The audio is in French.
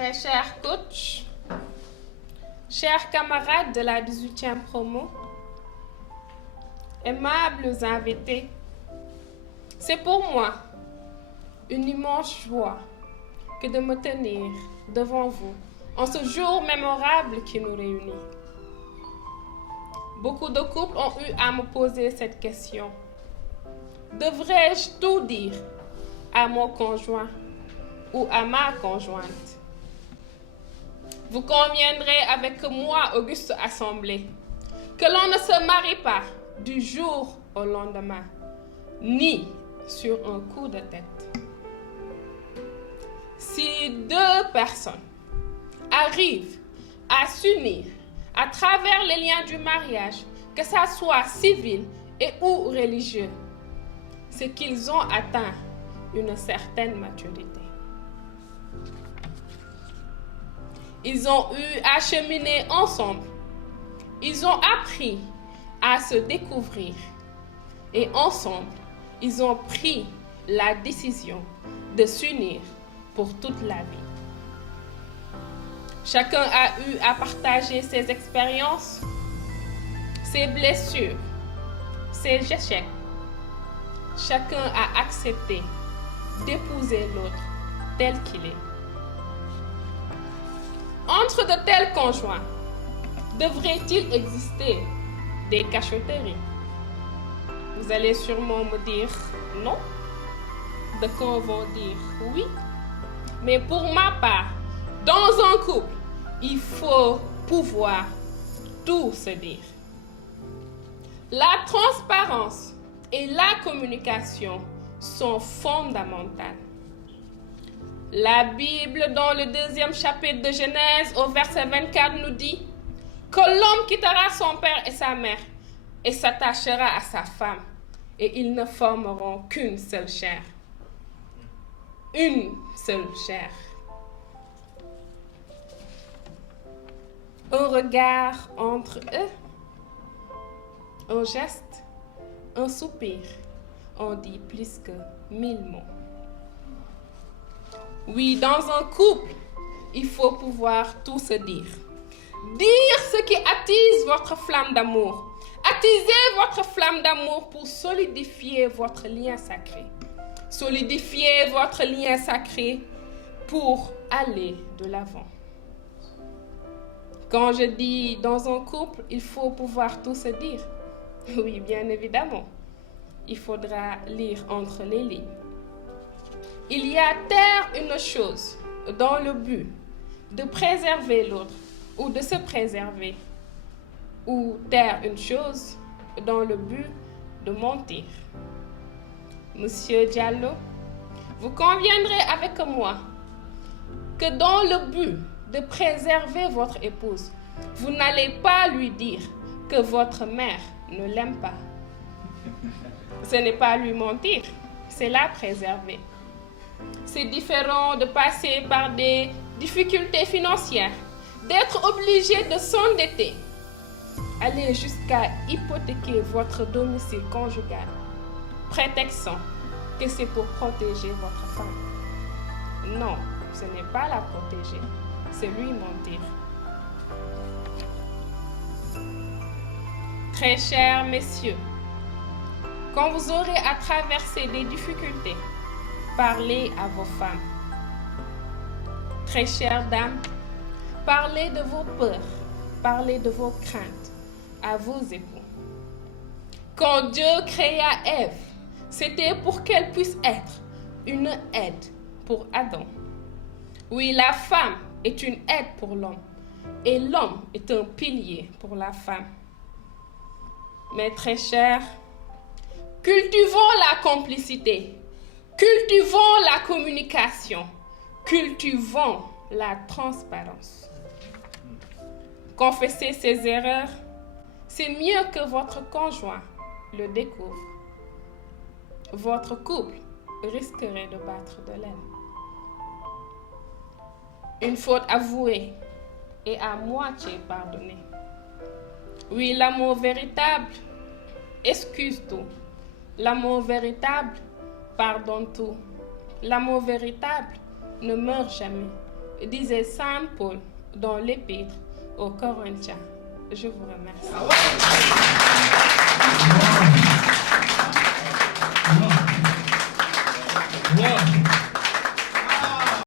Très cher coach, chers camarades de la 18e promo, aimables invités, c'est pour moi une immense joie que de me tenir devant vous en ce jour mémorable qui nous réunit. Beaucoup de couples ont eu à me poser cette question. Devrais-je tout dire à mon conjoint ou à ma conjointe? Vous conviendrez avec moi, auguste assemblée, que l'on ne se marie pas du jour au lendemain, ni sur un coup de tête. Si deux personnes arrivent à s'unir à travers les liens du mariage, que ça soit civil et ou religieux, c'est qu'ils ont atteint une certaine maturité. Ils ont eu à cheminer ensemble. Ils ont appris à se découvrir. Et ensemble, ils ont pris la décision de s'unir pour toute la vie. Chacun a eu à partager ses expériences, ses blessures, ses échecs. Chacun a accepté d'épouser l'autre tel qu'il est. Entre de tels conjoints, devrait-il exister des cachotteries? Vous allez sûrement me dire non. D'autres vont dire oui. Mais pour ma part, dans un couple, il faut pouvoir tout se dire. La transparence et la communication sont fondamentales. La Bible, dans le 2e chapitre de Genèse, au verset 24, nous dit que l'homme quittera son père et sa mère et s'attachera à sa femme, et ils ne formeront qu'une seule chair. Une seule chair. Un regard entre eux, un geste, un soupir, on dit plus que 1000 mots. Oui, dans un couple, il faut pouvoir tout se dire. Dire ce qui attise votre flamme d'amour. Attisez votre flamme d'amour pour solidifier votre lien sacré. Solidifiez votre lien sacré pour aller de l'avant. Quand je dis dans un couple, il faut pouvoir tout se dire. Oui, bien évidemment. Il faudra lire entre les lignes. Il y a taire une chose dans le but de préserver l'autre ou de se préserver, ou taire une chose dans le but de mentir. Monsieur Diallo, vous conviendrez avec moi que dans le but de préserver votre épouse, vous n'allez pas lui dire que votre mère ne l'aime pas. Ce n'est pas lui mentir, c'est la préserver. C'est différent de passer par des difficultés financières, d'être obligé de s'endetter, aller jusqu'à hypothéquer votre domicile conjugal, prétextant que c'est pour protéger votre femme. Non, ce n'est pas la protéger, c'est lui mentir. Très chers messieurs, quand vous aurez à traverser des difficultés, parlez à vos femmes. Très chères dames, parlez de vos peurs, parlez de vos craintes à vos époux. Quand Dieu créa Ève, c'était pour qu'elle puisse être une aide pour Adam. Oui, la femme est une aide pour l'homme et l'homme est un pilier pour la femme. Mes très chers, cultivons la complicité, cultivons la communication, cultivons la transparence. Confesser ses erreurs, c'est mieux que votre conjoint le découvre. Votre couple risquerait de battre de l'aile. Une faute avouée et à moitié pardonnée. Oui, l'amour véritable excuse tout. L'amour véritable pardonne tout. L'amour véritable ne meurt jamais disait Saint Paul dans l'Épître aux Corinthiens. Je vous remercie.